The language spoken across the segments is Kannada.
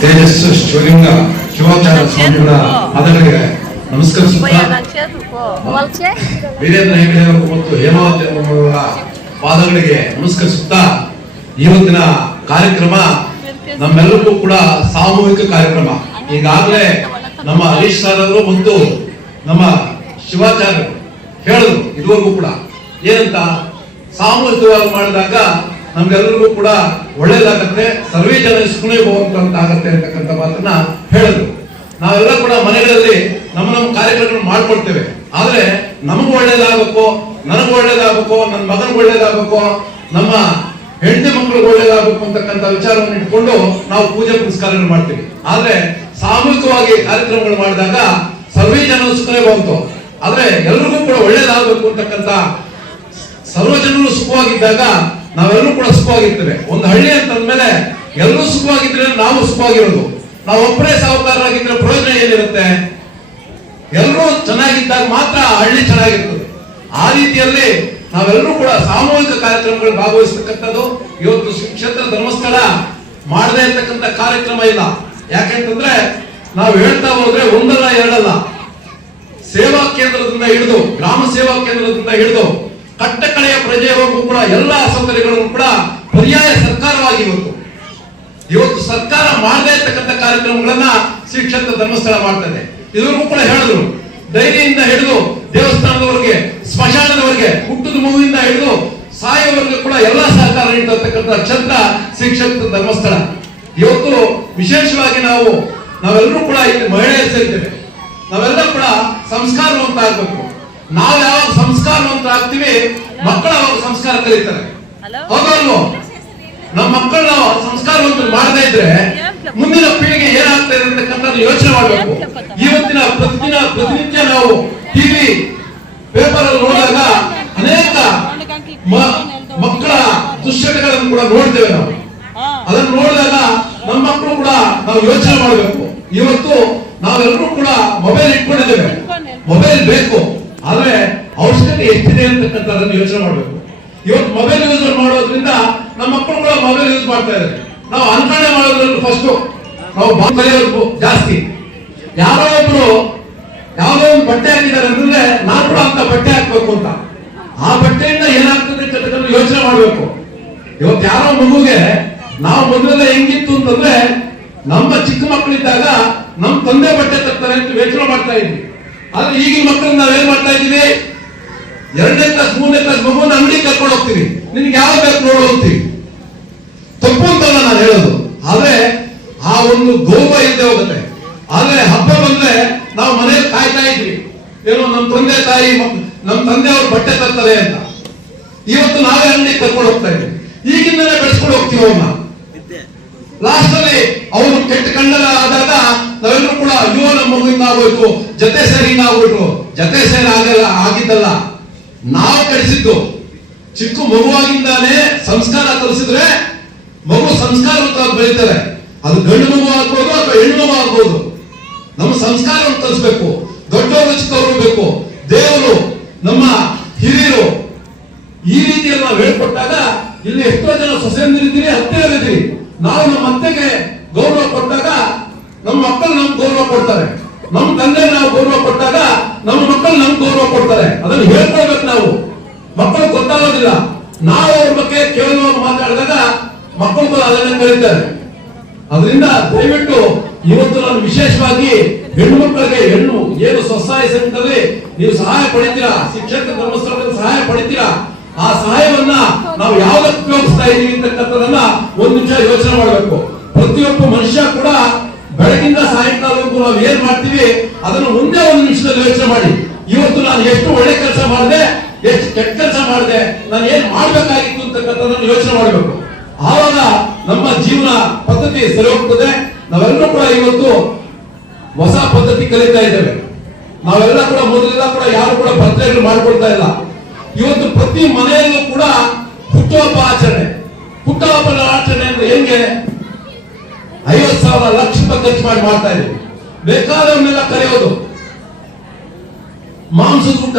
ತೇಜಸ್ ಶಿವಲಿಂಗ ಶಿವಾಚಾರ್ಯ ಸ್ವಾಮಿಗಳ ಪಾದಗಳಿಗೆ ನಮಸ್ಕರಿಸುತ್ತಾ ವೀರೇಂದ್ರ ಹೆಗಡೆ ಅವರು ಮತ್ತು ಹೇಮಾವತಿ ಅವರ ಪಾದಗಳಿಗೆ ನಮಸ್ಕರಿಸುತ್ತಾ ಇವತ್ತಿನ ಕಾರ್ಯಕ್ರಮ ನಮ್ಮೆಲ್ಲರಿಗೂ ಕೂಡ ಸಾಮೂಹಿಕ ಕಾರ್ಯಕ್ರಮ. ಈಗಾಗಲೇ ನಮ್ಮ ಹರೀಶ್ ಸರ್ ಅವರು ಮತ್ತು ನಮ್ಮ ಶಿವಾಚಾರ್ಯರು ಹೇಳಿದ್ರು ಇದುವರೆಗೂ ಕೂಡ ಏನಂತ ಸಾಮೂಹಿಕವಾಗಿ ಮಾಡಿದಾಗ ನಮ್ಗೆಲ್ಲರಿಗೂ ಕೂಡ ಒಳ್ಳೇದಾಗತ್ತೆ, ಸರ್ವೇ ಜನ ಸುಖನೇ ಹೋಗುವಂತ ಆಗತ್ತೆ ಅಂತಕ್ಕಂಥ ಮಾತನ್ನ ಹೇಳಿದ್ರು. ನಾವೆಲ್ಲ ಕೂಡ ಮನೆಗಳಲ್ಲಿ ನಮ್ಮ ಕಾರ್ಯಕ್ರಮಗಳು ಮಾಡ್ಕೊಡ್ತೇವೆ. ಆದ್ರೆ ನಮಗೂ ಒಳ್ಳೇದಾಗಬೇಕು, ನನಗೂ ಒಳ್ಳೇದಾಗಬೇಕು, ನನ್ನ ಮಗನಿಗೆ ಒಳ್ಳೇದಾಗಬೇಕು, ನಮ್ಮ ಹೆಂಡತಿ ಮಕ್ಕಳಿಗೆ ಒಳ್ಳೇದಾಗಬೇಕು ಅಂತಕ್ಕಂಥ ವಿಚಾರವನ್ನು ಇಟ್ಕೊಂಡು ನಾವು ಪೂಜೆ ಪುರಸ್ಕಾರಗಳು ಮಾಡ್ತೀವಿ. ಆದ್ರೆ ಸಾಮೂಹಿಕವಾಗಿ ಕಾರ್ಯಕ್ರಮಗಳು ಮಾಡಿದಾಗ ಸರ್ವೇ ಜನ ಸುಖನೇ ಹೋಗ್ತು. ಆದ್ರೆ ಎಲ್ರಿಗೂ ಕೂಡ ಒಳ್ಳೇದಾಗಬೇಕು ಅಂತಕ್ಕಂಥ ಸರ್ವ ಜನರು ಸುಖವಾಗಿದ್ದಾಗ ನಾವೆಲ್ಲರೂ ಕೂಡ ಸುಖವಾಗಿರ್ತೇವೆ. ಒಂದು ಹಳ್ಳಿ ಅಂತಂದ್ಮೇಲೆ ಎಲ್ಲರೂ ಸುಖವಾಗಿದ್ರೆ ನಾವು ಸುಖವಾಗಿರೋದು. ನಾವು ಒಬ್ಬರೇ ಸಾಹುಕಾರರಾಗಿದ್ರೆ ಪ್ರಯೋಜನ ಏನಿರುತ್ತೆ? ಎಲ್ಲರೂ ಚೆನ್ನಾಗಿದ್ದಾಗ ಮಾತ್ರ ಹಳ್ಳಿ ಚೆನ್ನಾಗಿರ್ತದೆ. ಆ ರೀತಿಯಲ್ಲಿ ನಾವೆಲ್ಲರೂ ಕೂಡ ಸಾಮೂಹಿಕ ಕಾರ್ಯಕ್ರಮಗಳು ಭಾಗವಹಿಸತಕ್ಕಂಥದ್ದು. ಇವತ್ತು ಕ್ಷೇತ್ರ ಧರ್ಮಸ್ಥಳ ಮಾಡದೇ ಇರ್ತಕ್ಕಂಥ ಕಾರ್ಯಕ್ರಮ ಇಲ್ಲ. ಯಾಕೆಂತಂದ್ರೆ ನಾವು ಹೇಳ್ತಾ ಹೋದ್ರೆ ಒಂದಲ್ಲ ಎರಡಲ್ಲ, ಸೇವಾ ಕೇಂದ್ರದಿಂದ ಹಿಡಿದು ಗ್ರಾಮ ಸೇವಾ ಕೇಂದ್ರದಿಂದ ಹಿಡಿದು ಕಟ್ಟಕಡೆಯ ಪ್ರಜೆಯವರೆಗೂ ಕೂಡ ಎಲ್ಲಾ ಸೌಕರ್ಯಗಳನ್ನು ಕೂಡ ಪರ್ಯಾಯ ಸರ್ಕಾರವಾಗಿ ಇವತ್ತು ಸರ್ಕಾರ ಮಾಡದೇ ಇರ್ತಕ್ಕಂಥ ಕಾರ್ಯಕ್ರಮಗಳನ್ನ ಶ್ರೀ ಕ್ಷೇತ್ರ ಧರ್ಮಸ್ಥಳ ಮಾಡ್ತದೆ. ಇದುವರೆಗೂ ಕೂಡ ಹೇಳಿದ್ರು, ಡೈರಿಯಿಂದ ಹಿಡಿದು ದೇವಸ್ಥಾನದವರೆಗೆ, ಸ್ಮಶಾನದವರೆಗೆ, ಹುಟ್ಟದ ಮಗುವಿಂದ ಹಿಡಿದು ಸಾಯೋವರೆಗೂ ಕೂಡ ಎಲ್ಲಾ ಸಹಕಾರ ನೀಡತಕ್ಕಂಥ ಕ್ಷೇತ್ರ ಶ್ರೀ ಕ್ಷೇತ್ರ ಧರ್ಮಸ್ಥಳ. ಇವತ್ತು ವಿಶೇಷವಾಗಿ ನಾವೆಲ್ಲರೂ ಕೂಡ ಇಲ್ಲಿ ಮಹಿಳೆಯರು ಸೇರ್ತೇವೆ. ನಾವೆಲ್ಲ ಕೂಡ ಸಂಸ್ಕಾರವಂತ ಆಗ್ಬೇಕು. ನಾವು ಯಾವಾಗ ಸಂಸ್ಕಾರವಂತ ಆಗ್ತೀವಿ, ಮಕ್ಕಳು ಅವಾಗ ಸಂಸ್ಕಾರ ಕಲಿತಾರೆ. ಹೌದಲ್ವೋ? ನಮ್ಮ ಮಕ್ಕಳನ್ನ ಸಂಸ್ಕಾರವಂತ ಮಾಡದೇ ಇದ್ರೆ ಮುಂದಿನ ಪೀಳಿಗೆ ಏನಾಗ್ತದೆ ಅಂತಕ್ಕಂಥ ಯೋಚನೆ ಮಾಡಬೇಕು. ಇವತ್ತಿನ ಪ್ರತಿನಿತ್ಯ ನಾವು ಟಿವಿ ಪೇಪರ್ ಅಲ್ಲಿ ನೋಡಿದಾಗ ಅನೇಕ ಮಕ್ಕಳ ದುಶ್ಚಟಗಳನ್ನು ಕೂಡ ನೋಡ್ತೇವೆ. ನಾವು ಅದನ್ನು ನೋಡಿದಾಗ ನಮ್ಮ ಮಕ್ಕಳು ಕೂಡ ನಾವು ಯೋಚನೆ ಮಾಡಬೇಕು. ಇವತ್ತು ನಾವೆಲ್ಲರೂ ಕೂಡ ಮೊಬೈಲ್ ಇಟ್ಕೊಂಡಿದ್ದೇವೆ, ಮೊಬೈಲ್ ಬೇಕು, ಆದ್ರೆ ಅವಶ್ಯಕತೆ ಎಷ್ಟಿದೆ ಅಂತಕ್ಕಂಥದ್ದನ್ನು ಯೋಚನೆ ಮಾಡಬೇಕು. ಇವತ್ತು ಮೊಬೈಲ್ ಯೂಸ್ ಮಾಡೋದ್ರಿಂದ ನಮ್ಮ ಮಕ್ಕಳು ಕೂಡ ಮೊಬೈಲ್ ಯೂಸ್ ಮಾಡ್ತಾ ಇದ್ದಾರೆ. ನಾವು ಅನ್ಕರಣೆ ಮಾಡೋದ್ರಲ್ಲಿ ಫಸ್ಟ್ ನಾವು ಕಲಿಯೋದು ಜಾಸ್ತಿ. ಯಾರೋ ಒಬ್ರು ಯಾವುದೋ ಒಂದು ಬಟ್ಟೆ ಹಾಕಿದ್ದಾರೆ ಅಂದ್ರೆ ನಾನು ಕೂಡ ಅಂತ ಬಟ್ಟೆ ಹಾಕ್ಬೇಕು ಅಂತ, ಆ ಬಟ್ಟೆಯಿಂದ ಏನಾಗ್ತದೆ ಅಂತ ಯೋಚನೆ ಮಾಡ್ಬೇಕು. ಇವತ್ತು ಯಾರೋ ಮಗುಗೆ ನಾವು ಮೊದಲೆಲ್ಲ ಹೆಂಗಿತ್ತು ಅಂತಂದ್ರೆ ನಮ್ಮ ಚಿಕ್ಕ ಮಕ್ಕಳಿದ್ದಾಗ ನಮ್ಮ ತಂದೆ ಬಟ್ಟೆ ತರ್ತಾರೆ ಅಂತ ಯೋಚನೆ ಮಾಡ್ತಾ ಇದ್ವಿ. ಆದ್ರೆ ಈಗಿನ ಮಕ್ಕಳನ್ನ ನಾವೇನ್ ಮಾಡ್ತಾ ಇದೀವಿ, 2ನೇ ಕ್ಲಾಸ್ 3ನೇ ಕ್ಲಾಸ್ ಮಗುವನ್ನ ಅಂಗಡಿ ಕರ್ಕೊಂಡು ಹೋಗ್ತೀವಿ, ನಿನ್ಗೆ ಯಾವ ಬೇಕು ನೋಡು ಹೋಗ್ತೀವಿ. ತಪ್ಪು ಅಂತಲ್ಲ ನಾನು ಹೇಳೋದು, ಆದ್ರೆ ಆ ಒಂದು ಗೌರವ ಇಲ್ಲದೆ ಹೋಗುತ್ತೆ. ಆದ್ರೆ ಹಬ್ಬ ಬಂದ್ರೆ ನಾವು ಮನೆಯಲ್ಲಿ ಕಾಯ್ತಾ ಇದ್ವಿ, ಏನೋ ನಮ್ಮ ತಂದೆ ತಾಯಿ ನಮ್ಮ ತಂದೆ ಅವ್ರು ಬಟ್ಟೆ ತರ್ತಾರೆ ಅಂತ. ಇವತ್ತು ನಾವೇ ಅಂಗಡಿ ಕರ್ಕೊಂಡು ಹೋಗ್ತಾ ಇದ್ವಿ. ಈಗಿಂದಲೇ ಬೆಳೆಸ್ಕೊಂಡು ಹೋಗ್ತೀವಿ ಅವ್ರನ್ನ. ಲಾಸ್ಟ್ ಅಲ್ಲಿ ಅವರು ಕೆಟ್ಟ ಕಂಡಲ ಆದಾಗ ನಾವೆಲ್ಲರೂ ಕೂಡ ಅಯ್ಯೋ ನಮ್ಮ ಮಗುವಿಂದ ಆಗೋಯ್ತು, ಜೊತೆ ಸೇರಿಯಿಂದ ಆಗ್ಬಿಟ್ರು. ಜೊತೆ ಸೇರಿ ಆಗಿದ್ದಲ್ಲ, ನಾವು ಕಳಿಸಿದ್ದು. ಚಿಕ್ಕ ಮಗುವಾಗಿಂದಾನೇ ಸಂಸ್ಕಾರ ಕಲಿಸಿದ್ರೆ ಮಗು ಸಂಸ್ಕಾರವಂತ ಬೆಳೀತಾರೆ. ಅದು ಗಂಡು ಮಗು ಆಗ್ಬೋದು ಅಥವಾ ಹೆಣ್ಣು ಮಗು ಆಗ್ಬೋದು. ನಮ್ಮ ಸಂಸ್ಕಾರವನ್ನು ಕಲಿಸ್ಬೇಕು. ದೊಡ್ಡವರು ಚಿಕ್ಕವರು ಬೇಕು, ದೇವರು ನಮ್ಮ ಹಿರಿಯರು, ಈ ರೀತಿಯಲ್ಲಿ ನಾವು ಹೇಳ್ಕೊಟ್ಟಾಗ ಇಲ್ಲಿ ಎಷ್ಟೋ ಜನ ಸೊಸೆಯಂದಿರಿದ್ದೀರಿ, ಅತ್ತೆಯರಿದ್ದೀರಿ. ನಾವು ನಮ್ಮ ಅತ್ತೆಗೆ ಗೌರವ ಕೊಟ್ಟಾಗ ನಮ್ಮ ಮಕ್ಕಳು ನಮ್ಗೆ ಗೌರವ ಕೊಡ್ತಾರೆ. ನಮ್ಮ ತಂದೆ ನಾವು ಗೌರವ ಕೊಟ್ಟಾಗ ನಮ್ಮ ಮಕ್ಕಳು ನಮ್ಗೆ ಗೌರವ ಕೊಡ್ತಾರೆ. ಅದನ್ನು ಹೇಳ್ಕೊಳ್ಬೇಕು ನಾವು. ಮಕ್ಕಳು ಗೊತ್ತಾಗೋದಿಲ್ಲ. ನಾವು ಅವ್ರ ಬಗ್ಗೆ ಕೇವಲವಾಗಿ ಮಾತಾಡಿದಾಗ ಮಕ್ಕಳು ಕೂಡ ಅದನ್ನ ಕಲಿತಾರೆ. ಅದರಿಂದ ದಯವಿಟ್ಟು ಇವತ್ತು ನಾನು ವಿಶೇಷವಾಗಿ ಹೆಣ್ಣು ಮಕ್ಕಳಿಗೆ ಏನು ಸ್ವಸಹಾಯ ಸಂಘದಲ್ಲಿ ನೀವು ಸಹಾಯ ಪಡಿತೀರಾ, ಶಿಕ್ಷಕ ಧರ್ಮಸ್ಥಳದಲ್ಲಿ ಸಹಾಯ ಪಡಿತೀರಾ, ಆ ಸಹಾಯವನ್ನ ನಾವು ಯಾವ್ದಕ್ಕೆ ಉಪಯೋಗಿಸ್ತಾ ಇದೀವಿ ಅಂತಕ್ಕಂಥದನ್ನ ಒಂದು ನಿಮಿಷ ಯೋಚನೆ ಮಾಡಬೇಕು. ಪ್ರತಿಯೊಬ್ಬ ಮನುಷ್ಯ ಕೂಡ ಬೆಳಗಿಂದ ಸಾಯಂಕಾಲವರೆಗೂ ನಾವು ಏನ್ ಮಾಡ್ತೀವಿ ಅದನ್ನು ಒಂದೇ ಒಂದು ನಿಮಿಷದಲ್ಲಿ ಯೋಚನೆ ಮಾಡಿ. ಇವತ್ತು ನಾನು ಎಷ್ಟು ಒಳ್ಳೆ ಕೆಲಸ ಮಾಡಿದೆ, ಎಷ್ಟು ಕೆಟ್ಟ ಕೆಲಸ ಮಾಡಿದೆ, ನಾನು ಏನ್ ಮಾಡ್ಬೇಕಾಗಿತ್ತು ಅಂತಕ್ಕಂಥದ್ದನ್ನು ಯೋಚನೆ ಮಾಡಬೇಕು. ಆವಾಗ ನಮ್ಮ ಜೀವನ ಪದ್ಧತಿ ಸರಿ ಹೋಗ್ತದೆ. ನಾವೆಲ್ಲರೂ ಕೂಡ ಇವತ್ತು ಹೊಸ ಪದ್ಧತಿ ಕಲಿತಾ ಇದ್ದೇವೆ. ನಾವೆಲ್ಲ ಕೂಡ ಮೊದಲೆಲ್ಲ ಕೂಡ ಯಾರು ಕೂಡ ಬರ್ತ್ಡೇಗಳು ಮಾಡ್ಕೊಳ್ತಾ ಇಲ್ಲ. ಇವತ್ತು ಪ್ರತಿ ಮನೆಯಲ್ಲೂ ಕೂಡ ಹುಟ್ಟುಹಬ್ಬ ಆಚರಣೆ. ಹುಟ್ಟುಹಬ್ಬದ ಆಚರಣೆ ಅಂದ್ರೆ ಹೆಂಗೆ? 50,000 ಲಕ್ಷ ರೂಪಾಯಿ ಖರ್ಚು ಮಾಡಿ ಮಾಡ್ತಾ ಇದ್ದೀವಿ. ಬೇಕಾದವನ್ನೆಲ್ಲ ಕರೆಯೋದು, ಮಾಂಸದ ಊಟ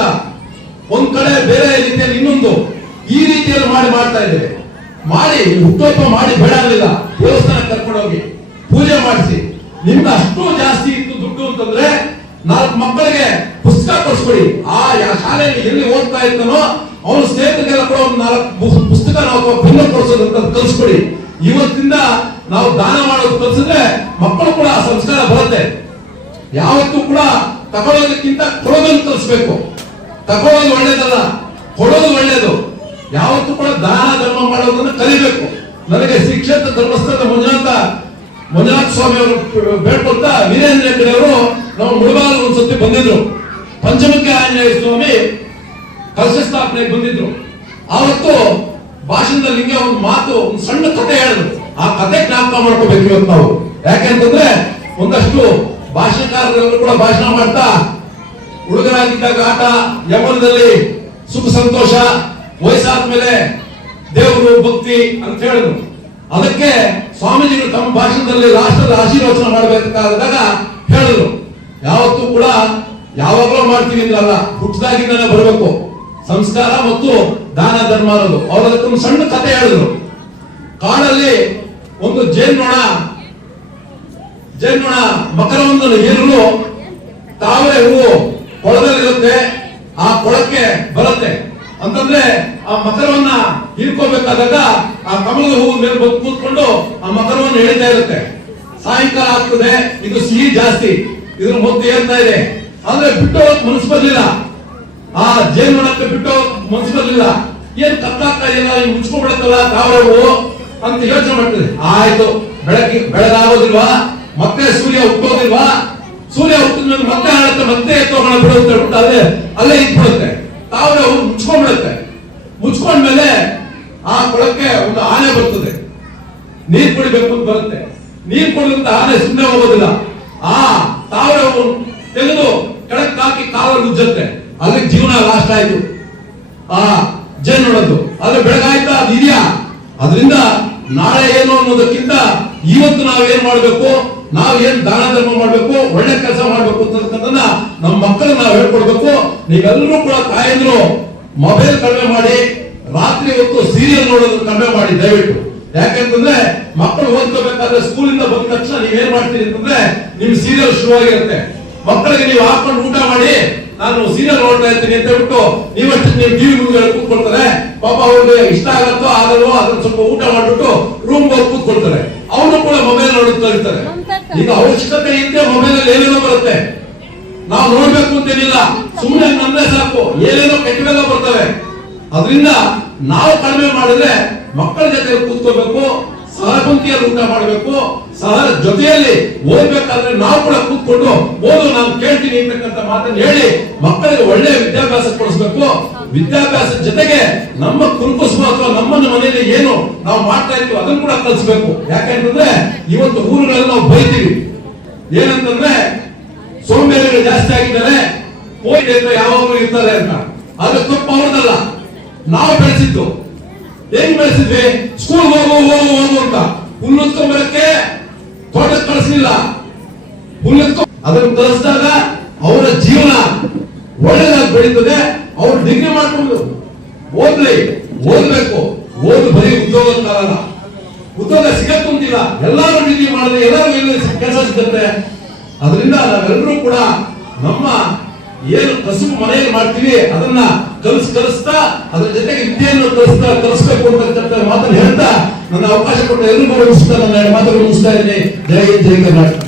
ಒಂದ್ ಕಡೆ, ಬೇರೆ ರೀತಿಯಲ್ಲಿ ಇನ್ನೊಂದು, ಈ ರೀತಿಯಲ್ಲಿ ಮಾಡ್ತಾ ಇದ್ದೇವೆ. ಮಾಡಿ ಹುಟ್ಟುಹಬ್ಬ ಮಾಡಿ ಬೇಡ ಆಗಲಿಲ್ಲ, ದೇವಸ್ಥಾನ ಕರ್ಕೊಂಡು ಹೋಗಿ ಪೂಜೆ ಮಾಡಿಸಿ. ನಿಮ್ಗೆ ಅಷ್ಟು ಜಾಸ್ತಿ ಇತ್ತು ದುಡ್ಡು ಅಂತಂದ್ರೆ 4 ಮಕ್ಕಳಿಗೆ ಪುಸ್ತಕ ಕೊಡಿಸ್ಕೊಡಿ. ಆ ಶಾಲೆಯಲ್ಲಿ ಎಲ್ಲಿ ಓದ್ತಾ ಇರ್ತಾನೋ ಅವನು ಸ್ನೇಹಿತರಿಗೆಲ್ಲ ಕೂಡ ಒಂದು 4 ಪುಸ್ತಕ ಅಥವಾ ಪೆನ್ನು ಕೊಡಿಸೋದಂತ ಕಲಿಸ್ಕೊಡಿ. ಇವತ್ತಿಂದ ನಾವು ದಾನ ಮಾಡೋದು ಕಲಿಸಿದ್ರೆ ಮಕ್ಕಳು ಕೂಡ ಆ ಸಂಸ್ಕಾರ ಬರುತ್ತೆ. ಯಾವತ್ತೂ ಕೂಡ ತಗೊಳ್ಳೋದಕ್ಕಿಂತ ಕೊಡೋದನ್ನು ಕಲಿಸ್ಬೇಕು. ತಗೊಳ್ಳೋದು ಒಳ್ಳೇದಲ್ಲ, ಕೊಡೋದು ಒಳ್ಳೇದು. ಯಾವತ್ತೂ ಕೂಡ ದಾನ ಧರ್ಮ ಮಾಡೋದನ್ನು ಕಲಿಬೇಕು. ನನಗೆ ಶ್ರೀ ಕ್ಷೇತ್ರ ಧರ್ಮಸ್ಥಳದ ಮಂಜುನಾಥ ಸ್ವಾಮಿ ಅವರು ಬೇಡ್ಕೊಳ್ತಾ ವೀರೇಂದ್ರ ಹೆಗ್ಗಡೆ ಅವರು ನಾವು ಮುಳುಬಾಲ್ ಒಂದ್ಸತಿ ಬಂದಿದ್ರು. ಪಂಚಮುಖಿ ಆಂಜನೇಯ ಸ್ವಾಮಿ ಕಲಶ ಸ್ಥಾಪನೆಗೆ ಬಂದಿದ್ರು. ಆವತ್ತು ಭಾಷಣದಲ್ಲಿ ಹಿಂಗೆ ಒಂದು ಮಾತು, ಒಂದು ಸಣ್ಣ ಕಥೆ ಹೇಳಿದ್ರು. ಆ ಕಥೆ ಜ್ಞಾಪಕ ಮಾಡ್ಕೋಬೇಕು ಇವತ್ತು ನಾವು. ಯಾಕೆಂತಂದ್ರೆ ಒಂದಷ್ಟು ಭಾಷಣಕಾರರೆಲ್ಲರೂ ಕೂಡ ಭಾಷಣ ಮಾಡ್ತಾ ಹುಡುಗರಾಗಿದ್ದಾಗ ಆಟ, ಯೌವನದಲ್ಲಿ ಸುಖ ಸಂತೋಷ, ವಯಸ್ಸಾದ ಮೇಲೆ ದೇವರು ಭಕ್ತಿ ಅಂತ ಹೇಳಿದ್ರು. ಅದಕ್ಕೆ ಸ್ವಾಮೀಜಿಗಳು ತಮ್ಮ ಭಾಷಣದಲ್ಲಿ ರಾಷ್ಟ್ರದ ಆಶೀರ್ವಚನ ಮಾಡಬೇಕಾದಾಗ ಹೇಳಿದ್ರು, ಯಾವತ್ತೂ ಕೂಡ ಯಾವಾಗಲೂ ಮಾಡ್ತೀವಿ ಅಂದ್ರಲ್ಲ, ಹುಟ್ಟದಾಗಿಂದಲೇ ಬರಬೇಕು ಸಂಸ್ಕಾರ ಮತ್ತು ದಾನ ಧರ್ಮ ಅನ್ನೋದು. ಅವ್ರ ಅದಕ್ಕೊಂದು ಸಣ್ಣ ಕಥೆ ಹೇಳಿದ್ರು. ಕಾಡಲ್ಲಿ ಒಂದು ಜೇನ್ನೊಣ ಮಕರವನ್ನು ಹೀರಲು ತಾವರೆ ಹೂವು ಕೊಳದಲ್ಲಿರುತ್ತೆ. ಆ ಕೊಳಕ್ಕೆ ಬರುತ್ತೆ ಅಂತಂದ್ರೆ ಆ ಮಕರವನ್ನ ಹೀರ್ಕೋಬೇಕಾದಾಗ ಆ ಕಮಲದ ಹೂವು ಮೇಲೆ ಬಂದು ಕೂತ್ಕೊಂಡು ಆ ಮಕರವನ್ನು ಎಳಿತಾ ಇರುತ್ತೆ. ಸಾಯಂಕಾಲ ಆಗ್ತದೆ, ಇದು ಸಿಹಿ ಜಾಸ್ತಿ, ಇದ್ರ ಮೊತ್ತ ಏರ್ತಾ ಇದೆ. ಆದ್ರೆ ಬಿಟ್ಟು ಹೋಗಕ್ ಮನಸ್ಸು ಬರ್ಲಿಲ್ಲ. ಆ ಜೇನುನೊಣಕ್ಕೆ ಬಿಟ್ಟು ಹೋಗಕ್ ಮನಸ್ಸು ಬರ್ಲಿಲ್ಲ. ಏನ್ ಕತ್ತಾಗ್ತಾ ಇದೆಯಲ್ಲ, ಮುಚ್ಕೊಂಡ್ಬಿಡತ್ತಲ್ಲ ತಾವರೆ ಹೂವು ಅಂತ ಯೋಚನೆ ಮಾಡ್ತದೆ. ಆಯ್ತು, ಬೆಳಗಾಗೋದಿಲ್ವಾ, ಮತ್ತೆ ಸೂರ್ಯ ಹುಟ್ಟೋದಿಲ್ವಾ, ಸೂರ್ಯ ಹುಟ್ಟಿದ್ಮೇಲೆ ಮತ್ತೆ ಆಡುತ್ತೆ, ಮತ್ತೆ ಎತ್ತೋಗೋಣ ಬಿಡುತ್ತೆ ಹೇಳ್ಬಿಟ್ಟು ಅಲ್ಲೇ ಇಟ್ಬಿಡುತ್ತೆ. ತಾವರೆ ಹೂವು ಮುಚ್ಕೊಂಡ್ಬಿಡುತ್ತೆ. ಮುಚ್ಕೊಂಡ್ಮೇಲೆ ಆ ಕೊಳಕ್ಕೆ ಒಂದು ಆನೆ ಬರ್ತದೆ, ನೀರ್ ಕುಡಿಬೇಕು ಅಂತ ಬರುತ್ತೆ. ನೀರ್ ಕುಡಿದಂತ ಆನೆ ಸುಮ್ಮನೆ ಹೋಗೋದಿಲ್ಲ. ಆ ತಾವರೆ ಹೂವು ತೆಗೆದು ಕೆಳಕ್ಕೆ ಹಾಕಿ ಕಾಲಲ್ಲಿ ಉಜ್ಜತ್ತೆ. ಅಲ್ಲಿ ಜೀವನ ಲಾಸ್ಟ್ ಆಯ್ತು ಆ ಜೇನುನೊಣದ್ದು. ಆದ್ರೆ ಬೆಳಗಾಯ್ತಾ ಅದು ಇದೆಯಾ? ಅದರಿಂದ ನಾಳೆ ಏನು ಅನ್ನೋದಕ್ಕಿಂತ ಇವತ್ತು ನಾವೇನ್ ಮಾಡ್ಬೇಕು, ನಾವ್ ಏನ್ ದಾನ ಧರ್ಮ ಮಾಡ್ಬೇಕು, ಒಳ್ಳೆ ಕೆಲಸ ಮಾಡ್ಬೇಕು ಅಂತಕ್ಕಂಥದ್ದನ್ನ ನಮ್ಮ ಮಕ್ಕಳಿಗೆ ನಾವು ಹೇಳ್ಕೊಡ್ಬೇಕು. ನೀವೆಲ್ಲರೂ ಕೂಡ ತಾಯಂದ್ರು ಮೊಬೈಲ್ ಕಡಿಮೆ ಮಾಡಿ, ರಾತ್ರಿ ಹೊತ್ತು ಸೀರಿಯಲ್ ನೋಡೋದು ಕಡಿಮೆ ಮಾಡಿ ದಯವಿಟ್ಟು. ಯಾಕೆಂತಂದ್ರೆ ಮಕ್ಕಳು ಓದ್ಕೋಬೇಕಾದ್ರೆ ಸ್ಕೂಲಿಂದ ಬಂದ ತಕ್ಷಣ ನೀವೇನ್ ಮಾಡ್ತೀರಿ ಅಂತಂದ್ರೆ ನಿಮ್ ಸೀರಿಯಲ್ ಶುರುವಾಗಿರುತ್ತೆ. ಮಕ್ಕಳಿಗೆ ನೀವು ಹಾಕೊಂಡು ಊಟ ಮಾಡಿ ನಾನು ಸೀರಿಯಲ್ ನೋಡ್ತಾ ಇರ್ತೀನಿ ಅಂತ ಹೇಳ್ಬಿಟ್ಟು ನೀವಷ್ಟು ನೀವು ಟಿವಿ ಮುಂದೆ ಕೂತ್ಕೊಳ್ತಾರೆ. ಪಾಪ ಅವ್ರಿಗೆ ಇಷ್ಟ ಆಗತ್ತೋ ಆಗಲ್ವೋ ಅದನ್ನ ಸ್ವಲ್ಪ ಊಟ ಮಾಡ್ಬಿಟ್ಟು ರೂಮ್ ಹೋಗಿ ಕೂತ್ಕೊಳ್ತಾರೆ. ಅವರು ಕೂಡ ಮೊಬೈಲ್ ನೋಡುತ್ತಾ ಇರ್ತಾರೆ. ಈಗ ಅವಶ್ಯಕತೆ ಇದ್ರೆ ಮೊಬೈಲ್ ಅಲ್ಲಿ ಏನೇನೋ ಬರುತ್ತೆ, ನಾವು ನೋಡ್ಬೇಕು ಅಂತೇನಿಲ್ಲ, ಸುಮ್ಮನೆ ನಂದ್ರೆ ಸಾಕು, ಏನೇನೋ ಕೆಟ್ಟವೆಲ್ಲ ಬರ್ತವೆ. ಅದರಿಂದ ನಾವು ಕಡಿಮೆ ಮಾಡಿದ್ರೆ ಮಕ್ಕಳ ಜೊತೆ ಕೂತ್ಕೋಬೇಕು, ಸಹಪಂಕ್ತಿಯಲ್ಲಿ ಊಟ ಮಾಡಬೇಕು, ಸಹ ಜೊತೆಯಲ್ಲಿ ಓದ್ಬೇಕಾದ್ರೆ ನಾವು ಕೂಡ ಕೂತ್ಕೊಂಡು ಓದು ನಾನು ಕೇಳ್ತೀನಿ ಅಂತಕ್ಕಂಥ ಮಾತನ್ನು ಹೇಳಿ ಮಕ್ಕಳಿಗೆ ಒಳ್ಳೆ ವಿದ್ಯಾಭ್ಯಾಸ ಕೊಡಿಸ್ಬೇಕು. ವಿದ್ಯಾಭ್ಯಾಸದ ಜೊತೆಗೆ ನಮ್ಮ ಕುರುಕುಸುಮ ಅಥವಾ ನಮ್ಮನ್ನ ಮನೆಯಲ್ಲಿ ಏನು ನಾವು ಮಾಡ್ತಾ ಇರ್ತೀವಿ ಅದನ್ನು ಕೂಡ ಕಲಿಸ್ಬೇಕು. ಯಾಕೆಂತಂದ್ರೆ ಇವತ್ತು ಊರುಗಳಲ್ಲಿ ನಾವು ಬೈತೀವಿ ಏನಂತಂದ್ರೆ ಸೋಂಬೇರಿಗಳು ಜಾಸ್ತಿ ಆಗಿದ್ದಾರೆ, ಹೋಗಿ ಯಾವಾಗಲೂ ಇರ್ತಾರೆ ಅಂತ. ಆದ್ರೆ ತಪ್ಪು ಅವ್ರದಲ್ಲ, ನಾವು ಬೆಳೆಸಿದ್ದು. ಹೆಂಗ್ ಬೆಳೆಸಿದ್ವಿ? ಸ್ಕೂಲ್ ಹೋಗು ಅಂತ ಹುಲ್ಲುತ್ಕೊಂಡ್ಬರಕ್ಕೆ ತೋಟಕ್ಕೆ ಕಳಿಸ್ಲಿಲ್ಲ. ಅದನ್ನು ಕಳಿಸಿದಾಗ ಅವರ ಜೀವನ ಒಳ್ಳೆದಾಗಿ ಬೆಳೀತದೆ. ಅವ್ರು ಡಿಗ್ರಿ ಮಾಡ್ಕೊಂಡು ಓದ್ಬೇಕು. ಓದು ಬರೀ ಉದ್ಯೋಗ ಕಾರಣ, ಉದ್ಯೋಗ ಸಿಗಕ್ಕಂತಿಲ್ಲ. ಎಲ್ಲಾರು ಡಿಗ್ರಿ ಮಾಡಿದ್ರೆ ಎಲ್ಲರೂ ಕೆಲಸ ಸಿಗುತ್ತೆ. ಅದರಿಂದ ನಾವೆಲ್ಲರೂ ಕೂಡ ನಮ್ಮ ಏನು ಕಸುಬು ಮನೆಯಲ್ಲಿ ಮಾಡ್ತೀವಿ ಅದನ್ನ ಕಲಿಸ್ತಾ ಅದ್ರ ಜೊತೆಗೆ ವಿದ್ಯೆಯನ್ನು ಕಲಿಸ್ಬೇಕು ಅಂತಕ್ಕಂಥ ಮಾತನ್ನು ಹೇಳ್ತಾ ನನ್ನ ಅವಕಾಶ ಕೊಟ್ಟ ಎಲ್ಲರಿಗೂ ನನ್ನ ಮಾತನ್ನು ಮುಗಿಸ್ತಾ ಇದ್ದೀನಿ. ಜೈ ಹಿಂದ್, ಜೈ ಕರ್ನಾಟಕ.